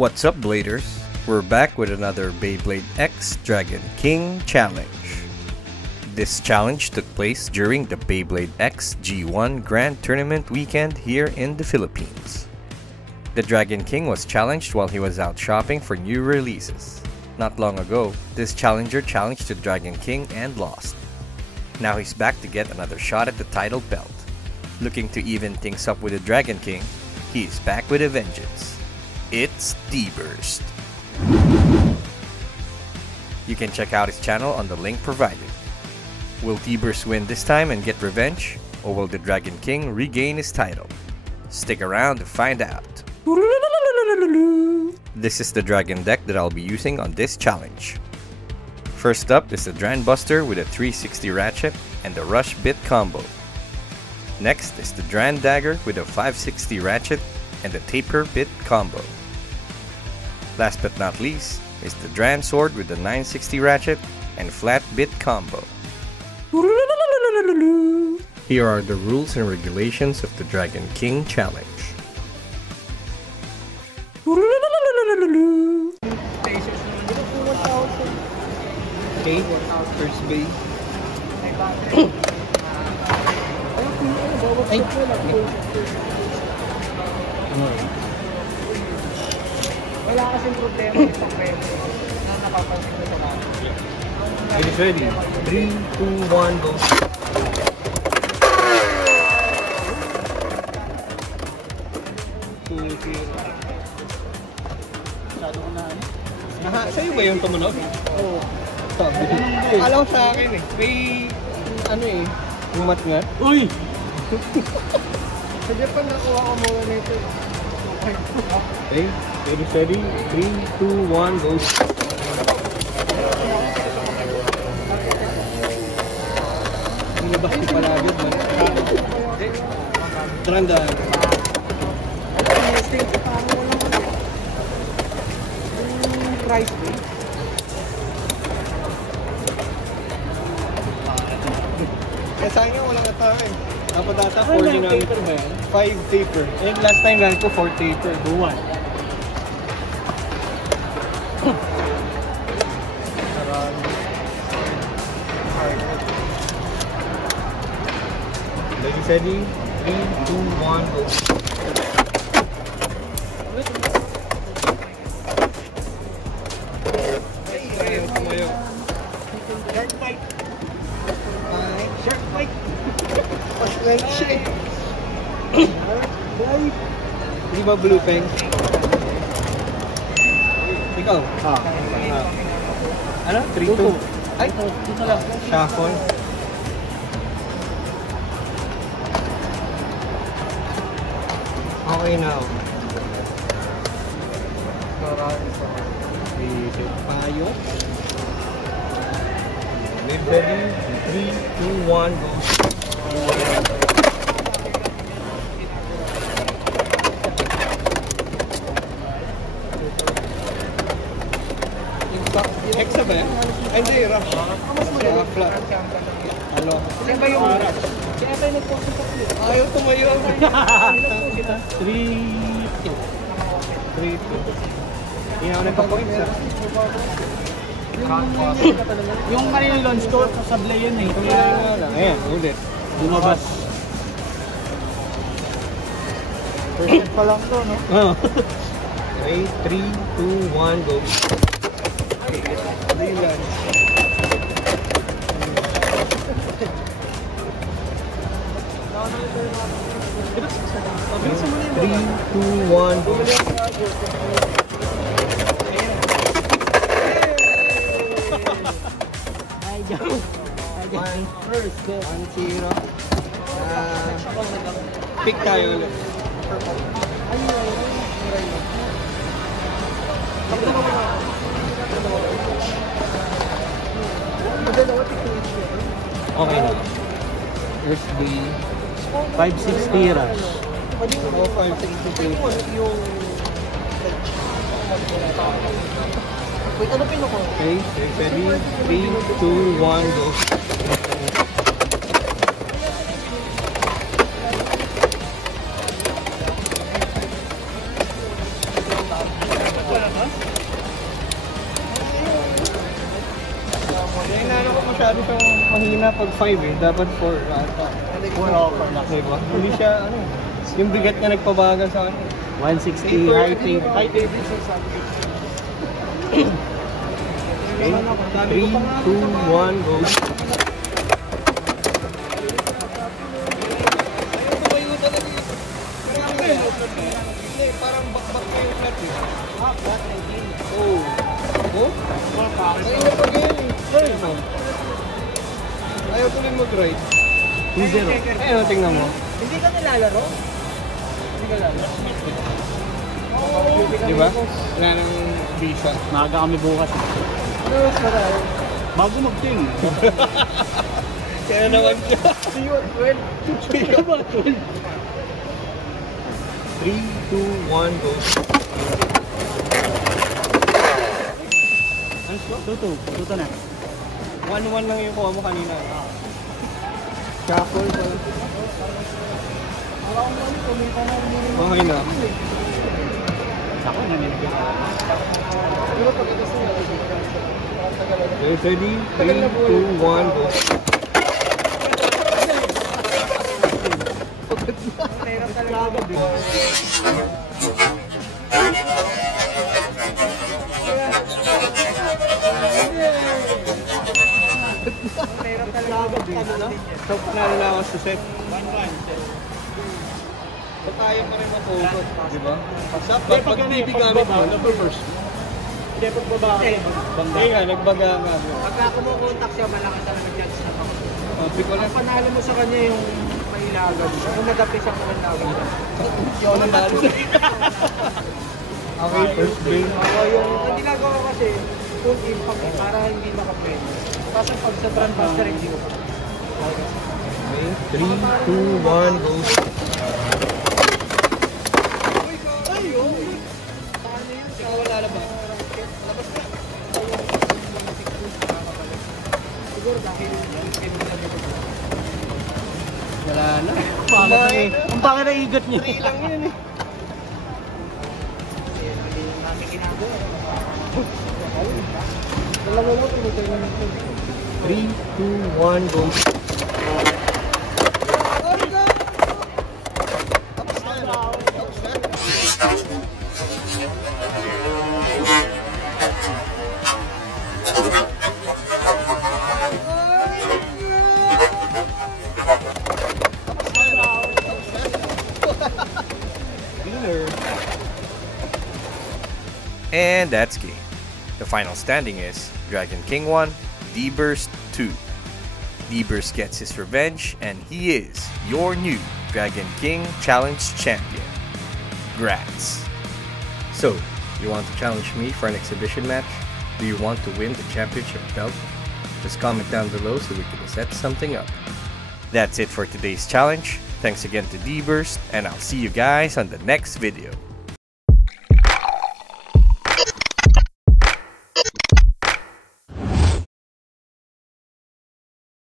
What's up, Bladers? We're back with another Beyblade X Dragon King challenge. This challenge took place during the Beyblade X G1 Grand Tournament weekend here in the Philippines. The Dragon King was challenged while he was out shopping for new releases. Not long ago, this challenger challenged the Dragon King and lost. Now he's back to get another shot at the title belt. Looking to even things up with the Dragon King, he's back with a vengeance. It's D-Burst. You can check out his channel on the link provided. Will D-Burst win this time and get revenge, or will the Dragon King regain his title? Stick around to find out. This is the Dragon deck that I'll be using on this challenge. First up is the Dran Buster with a 360 ratchet and the Rush Bit combo. Next is the Dran Dagger with a 560 ratchet and the Taper Bit combo. Last but not least is the Dran Sword with the 960 ratchet and flat bit combo. Here are the rules and regulations of the Dragon King challenge. Okay, first base. Wala kasing problema sa pwede na napapansin ko sa mga. It is ready. 3, 2, 1, go. Masyado ko na ano. Sa'yo ba yung tumunog? Oo. Sabi. Alam sa akin eh. May ano eh. Yung matngat. Uy! Sa Japan nakuha ko muna nito. Okay, it is ready. 3, 2, 1, go. Hindi ba si Palagod man? Tranda. Price ba? Eh sayang walang atake. Dapat data 4 Ano din yung namin. taper ba yan? 5 taper. And last time lang ko 4 taper. Buwan. Ready, steady. 3, 2, 1, go. Shark fight. Shark fight. Shit. Di ba blue peng? Ikaw? Ano? 3, 2. Ay, Ito lang. shuffle. Okay now. Payo. Ready? 3, 2, 1, go. Hexa ba yan? Ay, hindi. Rush. Flat. Ano? Siya ba yung rush? Siya ba yung nag-post sa tatlo? Ayaw tumayo. 3, 2. 3, 2. Hindi na ako nagpa-points ah. Yung kanina launch ko, sasablay yan eh. Kaya, Ayan, ulit. lumabas. First pa lang to, no? Okay, 3, 2, 1, go. Relax. Three, 2, 1, go. Ay, John. First, 1-0. Pick tayo ulit. Okay na. Here's the 560 rush. Oh, 5-6. Wait, ano pinuko? Okay, ready? 3, 2, 1, go. nga pag 5 eh, dapat 4 ata. 4 over lang. Diba? Hindi siya, ano, yung bigat niya nagpabagal sa akin. 160 high table. High table sa sabi. 3, 2, 1, go. Parang bakbak na yung flat eh. Oh. Oh? Ayaw pa ganyan eh. Ayaw tuloy mag-ride. 2-0. Ayun, tingnan mo. Hindi ka nilalaro? Hindi ka lalaro? Diba? Wala nang visa. Maaga kami bukas. Ano mas marami? Bago mag-ting. Kaya naman siya. See you at 12. See you at 12. 3, 2, 1, go. Ano siya? Tuto na. 1-1 lang yung kuha mo kanina. Shuffle pa. Okay na. Ako na nilagay. Okay, ready? 3, 2, 1, go. Meron talaga. Meron talaga. So, panalo na ako sa set. So, tayo pa rin mapukot, di ba? Pag pagbibigamit mo, number first. Hindi, pagbaba. Hindi nga, nagbaga nga. Pagka kumukontak siya, malaki talaga chance na ako. Because Ang panalo mo sa kanya yung may ilagan. Yung nadapi siyang may ilagan. yung nanalo siya. Okay, first game. Ang ginagawa ko kasi, full impact para hindi makapreno. Kasi pag sa transfer, hindi ko. Okay, 3, 2, 1, go. Siguro dahil Wala na. ang pangit na igat niya. 3 lang yun eh. Mami ginagawa. Dalawa mo, pinutay mo nito. 3, 2, 1, go. And that's game. The final standing is Dragon King 1, D-Burst 2. D-Burst gets his revenge and he is your new Dragon King Challenge champion. Grats! So, you want to challenge me for an exhibition match? Do you want to win the championship belt? Just comment down below so we can set something up. That's it for today's challenge. Thanks again to D-Burst and I'll see you guys on the next video.